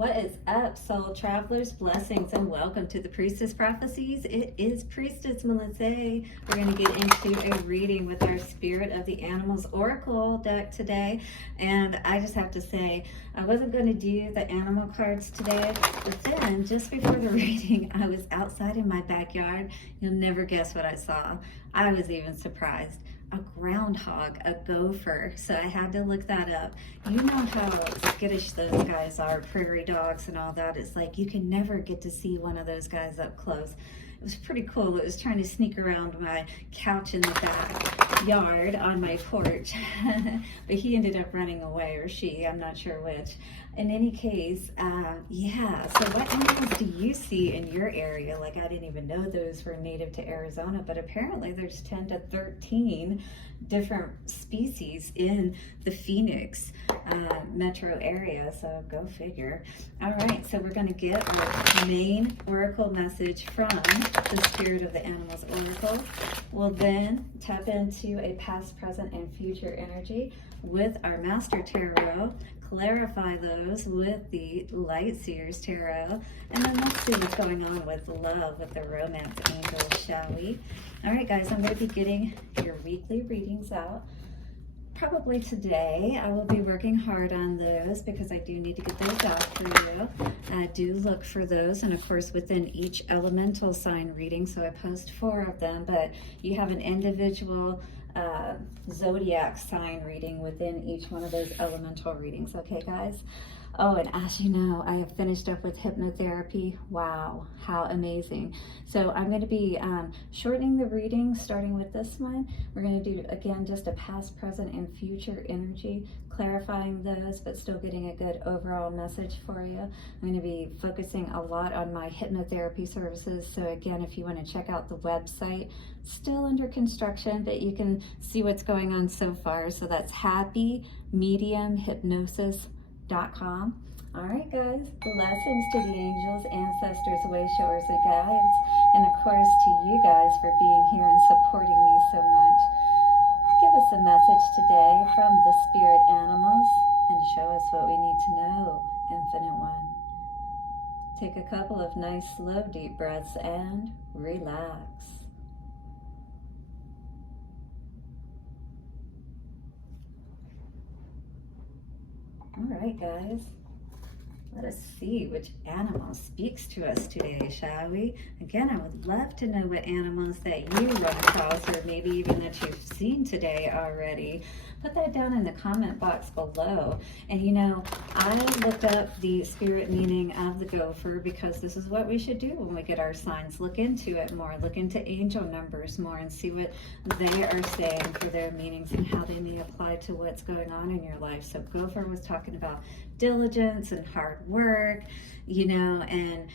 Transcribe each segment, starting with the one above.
What is up, soul travelers? Blessings and welcome to the Priestess Prophecies. It is Priestess Melissae. We're going to get into a reading with our Spirit of the Animals Oracle deck today. And I just have to say, I wasn't going to do the animal cards today, but then just before the reading, I was outside in my backyard. You'll never guess what I saw. I was even surprised. A groundhog, a gopher. So I had to look that up. You know how skittish those guys are, prairie dogs and all that. It's like you can never get to see one of those guys up close. It was pretty cool. It was trying to sneak around my couch in the backyard on my porch. But he ended up running away, or she, I'm not sure which. In any case, yeah, so what animals do you see in your area? Like, I didn't even know those were native to Arizona, but apparently there's 10 to 13 different species in the Phoenix metro area, so go figure. All right, so we're going to get our main oracle message from the Spirit of the Animals Oracle. We'll then tap into a past, present, and future energy with our Master Tarot, clarify those with the Light Seers Tarot, and then let's see what's going on with love with the Romance Angels, shall we? All right, guys, I'm going to be getting your weekly readings out. Probably today. I will be working hard on those because I do need to get those out for you. Do look for those, and of course within each elemental sign reading, so I post 4 of them, but you have an individual zodiac sign reading within each one of those elemental readings. Okay, guys? Oh, and as you know, I have finished up with hypnotherapy. Wow, how amazing. So I'm going to be shortening the reading, starting with this one. We're going to do, again, just a past, present, and future energy, clarifying those, but still getting a good overall message for you. I'm going to be focusing a lot on my hypnotherapy services. So again, if you want to check out the website, still under construction, but you can see what's going on so far. So that's happymediumhypnosis.com. All right, guys, blessings to the angels, ancestors, wayshowers, and guides, and of course to you guys for being here and supporting me so much. Give us a message today from the spirit animals and show us what we need to know, Infinite One. Take a couple of nice, slow, deep breaths and relax. All right, guys, let us see which animal speaks to us today, shall we? Again, I would love to know what animals that you run across, or maybe even that you've seen today already. Put that down in the comment box below. And you know, I looked up the spirit meaning of the gopher because this is what we should do when we get our signs. Look into it more, look into angel numbers more, and see what they are saying for their meanings and how they may apply to what's going on in your life. So gopher was talking about diligence and hard work, you know, and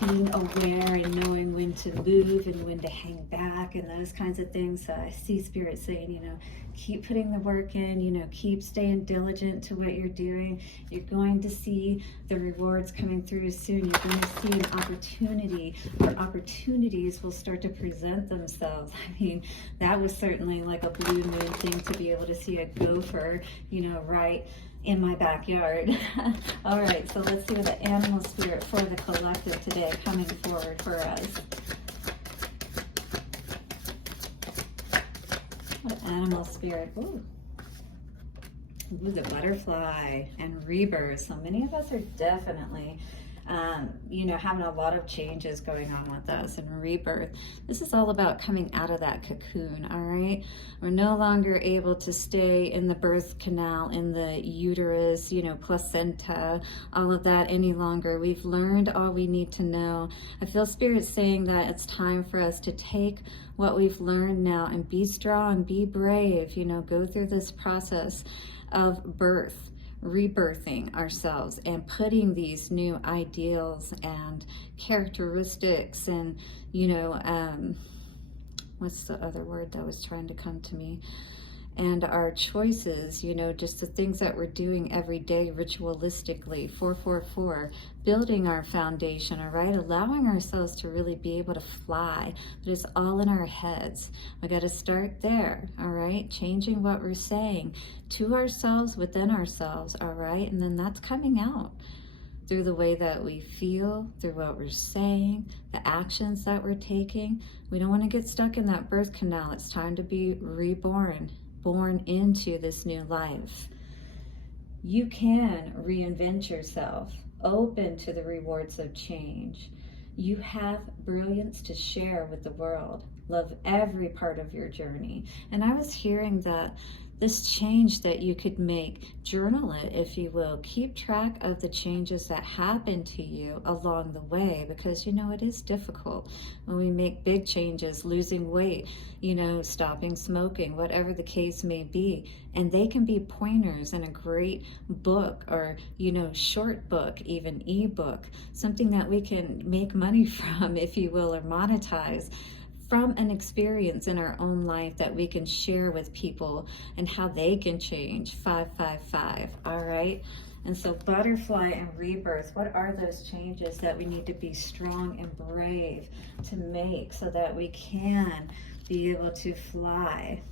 being aware and knowing when to move and when to hang back and those kinds of things. So I see spirit saying, you know, keep putting the work in, you know, keep staying diligent to what you're doing. You're going to see the rewards coming through soon. You're going to see an opportunity, or opportunities will start to present themselves. I mean, that was certainly like a blue moon thing to be able to see a gopher, you know, right in my backyard. All right, so let's see what the animal spirit for the collective today coming forward for us. What animal spirit? Ooh, the butterfly and rebirth. So many of us are definitely you know, having a lot of changes going on with us and rebirth. This is all about coming out of that cocoon, all right? We're no longer able to stay in the birth canal, in the uterus, you know, placenta, all of that any longer. We've learned all we need to know. I feel spirit saying that it's time for us to take what we've learned now and be strong, be brave, you know, go through this process of birth, rebirthing ourselves and putting these new ideals and characteristics and, you know, what's the other word that was trying to come to me? And our choices, you know, just the things that we're doing every day ritualistically, 444, building our foundation, all right, allowing ourselves to really be able to fly, but it's all in our heads. We got to start there, all right, changing what we're saying to ourselves, within ourselves, all right, and then that's coming out. through the way that we feel, through what we're saying, the actions that we're taking. We don't want to get stuck in that birth canal. It's time to be reborn, born into this new life. You can reinvent yourself, open to the rewards of change. You have brilliance to share with the world. Love every part of your journey. And I was hearing that this change that you could make, journal it, if you will. Keep track of the changes that happen to you along the way, because you know it is difficult when we make big changes, losing weight, you know, stopping smoking, whatever the case may be. And they can be pointers in a great book, or, you know, short book, even ebook, something that we can make money from, if you will, or monetize from an experience in our own life that we can share with people and how they can change. 555. All right. And so butterfly and rebirth, what are those changes that we need to be strong and brave to make so that we can be able to fly?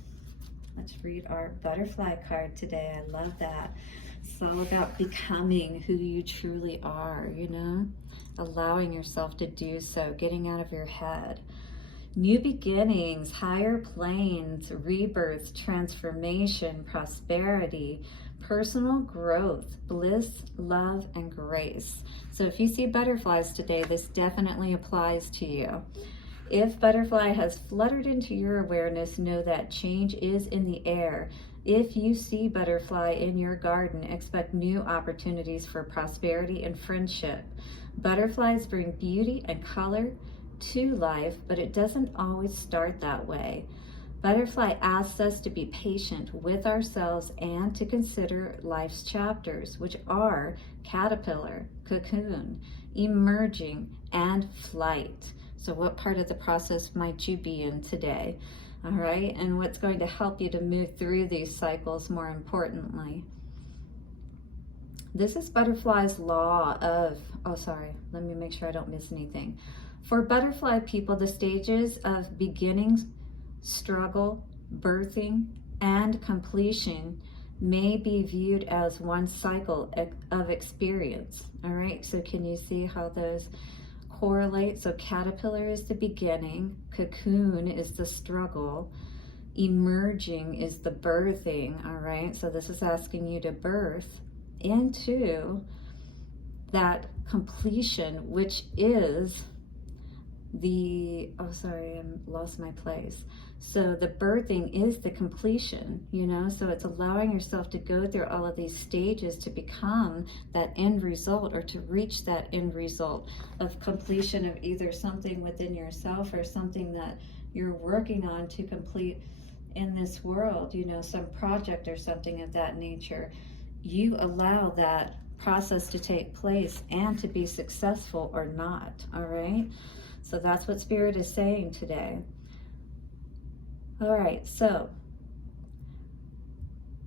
Let's read our butterfly card today. I love that. It's all about becoming who you truly are, you know, allowing yourself to do so, getting out of your head. New beginnings, higher planes, rebirth, transformation, prosperity, personal growth, bliss, love, and grace. So if you see butterflies today, this definitely applies to you. If butterfly has fluttered into your awareness, know that change is in the air. If you see butterfly in your garden, expect new opportunities for prosperity and friendship. Butterflies bring beauty and color to life, but it doesn't always start that way. Butterfly asks us to be patient with ourselves and to consider life's chapters, which are caterpillar, cocoon, emerging, and flight. So what part of the process might you be in today? All right, and what's going to help you to move through these cycles more importantly? This is butterfly's law of, let me make sure I don't miss anything. For butterfly people, the stages of beginnings, struggle, birthing, and completion may be viewed as one cycle of experience. All right, so can you see how those correlate? So caterpillar is the beginning, cocoon is the struggle, emerging is the birthing. All right, so this is asking you to birth into that completion, which is I lost my place. So the birthing is the completion, you know, so it's allowing yourself to go through all of these stages to become that end result, or to reach that end result of completion of either something within yourself or something that you're working on to complete in this world, you know, some project or something of that nature. You allow that process to take place and to be successful or not. All right. So that's what Spirit is saying today. All right, so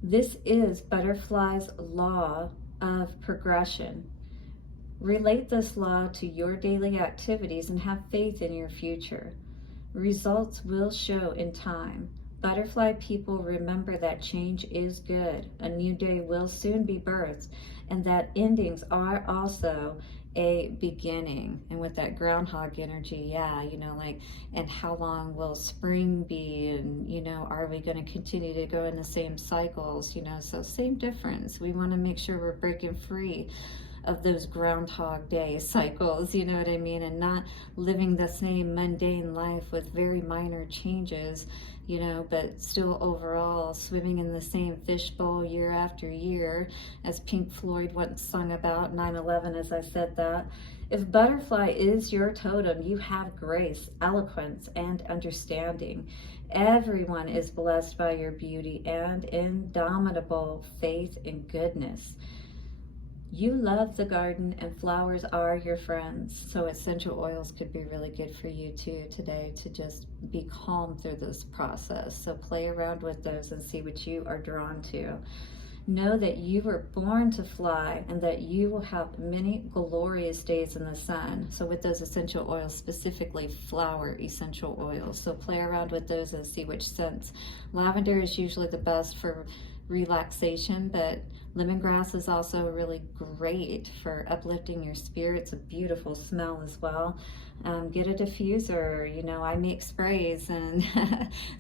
this is butterfly's law of progression. Relate this law to your daily activities and have faith in your future. Results will show in time. Butterfly people, remember that change is good. A new day will soon be birthed, and that endings are also a beginning. And with that groundhog energy, yeah, you know, like, and how long will spring be? And, you know, are we going to continue to go in the same cycles? You know, so same difference. We want to make sure we're breaking free of those groundhog day cycles, you know what I mean? And not living the same mundane life with very minor changes, you know, but still overall swimming in the same fishbowl year after year, as Pink Floyd once sung about 9/11, as I said that. If butterfly is your totem, you have grace, eloquence, and understanding. Everyone is blessed by your beauty and indomitable faith and goodness. You love the garden, and flowers are your friends. So essential oils could be really good for you too today, to just be calm through this process. So play around with those and see what you are drawn to. Know that you were born to fly, and that you will have many glorious days in the sun. So with those essential oils, specifically flower essential oils. So play around with those and see which scents. Lavender is usually the best for relaxation, but Lemongrass is also really great for uplifting your spirit. It's a beautiful smell as well. Get a diffuser. You know, I make sprays, and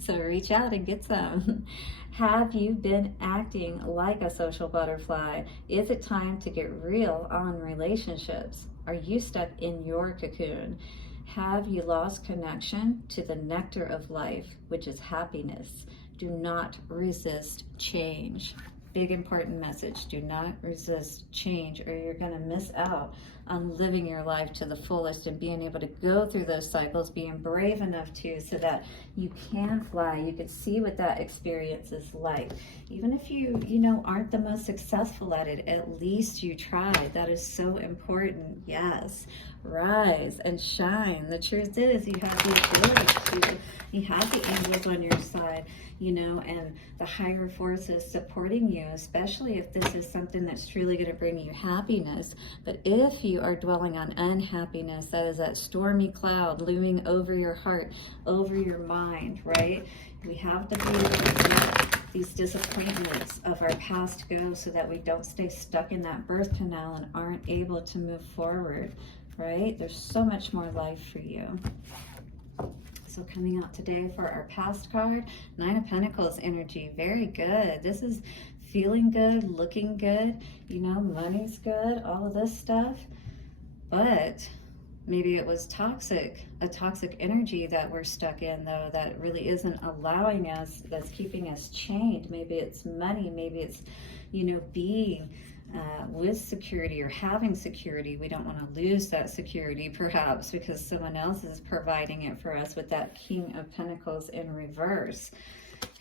so reach out and get some. Have you been acting like a social butterfly? Is it time to get real on relationships? Are you stuck in your cocoon? Have you lost connection to the nectar of life, which is happiness? Do not resist change. Big important message. Do not resist change, or you're going to miss out on living your life to the fullest and being able to go through those cycles, being brave enough to, so that you can fly. You can see what that experience is like. Even if you aren't the most successful at it, at least you tried. That is so important. Yes. Rise and shine. The truth is, you have the ability to. You have the angels on your side, and the higher forces supporting you, especially if this is something that's truly going to bring you happiness. But if you are dwelling on unhappiness, that is that stormy cloud looming over your heart, over your mind, right? We have to be able to let these disappointments of our past go, so that we don't stay stuck in that birth canal and aren't able to move forward, right? There's so much more life for you. So coming out today for our past card, Nine of Pentacles energy. Very good. This is feeling good, looking good, money's good, all of this stuff. But maybe it was a toxic energy that we're stuck in, though, that really isn't allowing us, that's keeping us chained. Maybe it's money, maybe it's, being with security or having security. We don't want to lose that security, perhaps, because someone else is providing it for us with that King of Pentacles in reverse.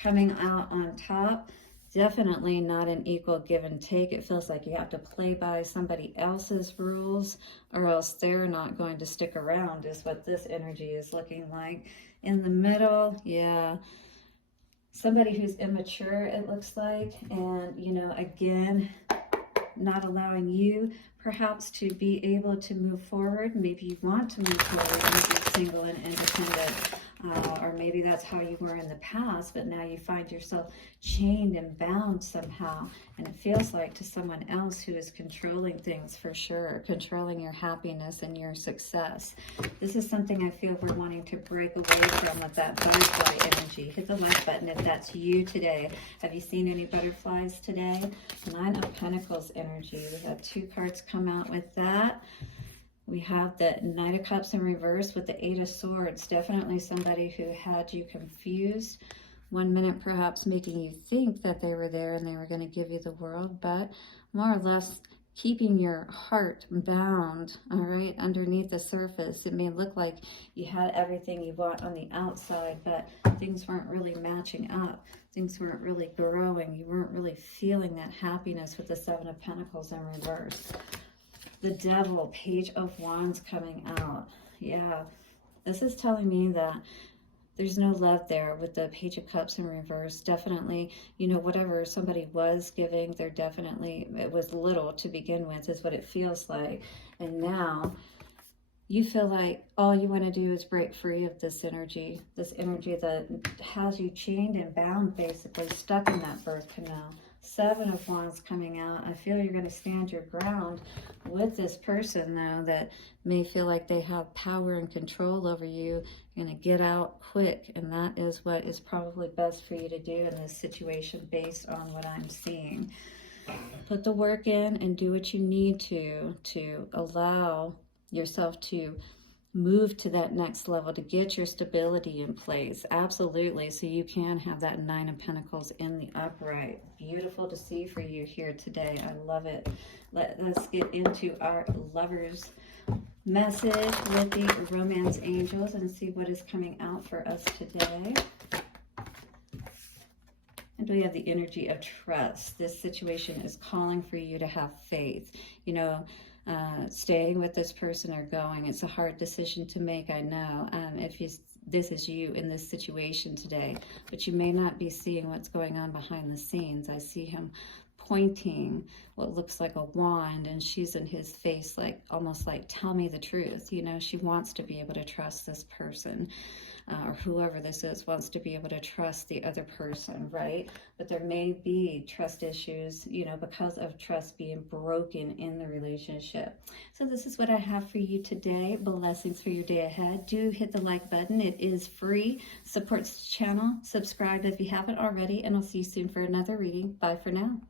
Coming out on top, definitely not an equal give and take. It feels like you have to play by somebody else's rules, or else they're not going to stick around, is what this energy is looking like. In the middle, yeah, somebody who's immature, it looks like, and again, not allowing you perhaps to be able to move forward. Maybe you want to move forward and be single and independent, or maybe that's how you were in the past, but now you find yourself chained and bound somehow, and it feels like to someone else who is controlling things, for sure, controlling your happiness and your success. This is something I feel we're wanting to break away from with that butterfly energy. Hit the like button if that's you today. Have you seen any butterflies today? Nine of Pentacles energy. We have two cards come out with that. We have the Knight of Cups in reverse with the Eight of Swords. Definitely somebody who had you confused. 1 minute perhaps making you think that they were there and they were going to give you the world, but more or less keeping your heart bound, all right, underneath the surface. It may look like you had everything you want on the outside, but things weren't really matching up. Things weren't really growing. You weren't really feeling that happiness with the Seven of Pentacles in reverse. The Devil, Page of Wands coming out. Yeah, this is telling me that there's no love there with the Page of Cups in reverse. Definitely, whatever somebody was giving, it was little to begin with, is what it feels like. And now you feel like all you want to do is break free of this energy that has you chained and bound, basically stuck in that birth canal. Seven of Wands coming out. I feel you're going to stand your ground with this person, though, that may feel like they have power and control over you. You're going to get out quick, and that is what is probably best for you to do in this situation based on what I'm seeing. Put the work in and do what you need to allow yourself to move to that next level, to get your stability in place. Absolutely. So you can have that Nine of Pentacles in the upright. Beautiful to see for you here today. I love it. Let's get into our Lovers message with the Romance Angels and see what is coming out for us today. And we have the energy of trust. This situation is calling for you to have faith. Staying with this person or going, it's a hard decision to make, I know, if this is you in this situation today, but you may not be seeing what's going on behind the scenes. I see him pointing what looks like a wand, and she's in his face, like almost like, tell me the truth. She wants to be able to trust this person. or whoever this is wants to be able to trust the other person, right? But there may be trust issues, you know, because of trust being broken in the relationship. So this is what I have for you today. Blessings for your day ahead. Do hit the like button. It is free. Supports the channel. Subscribe if you haven't already, and I'll see you soon for another reading. Bye for now.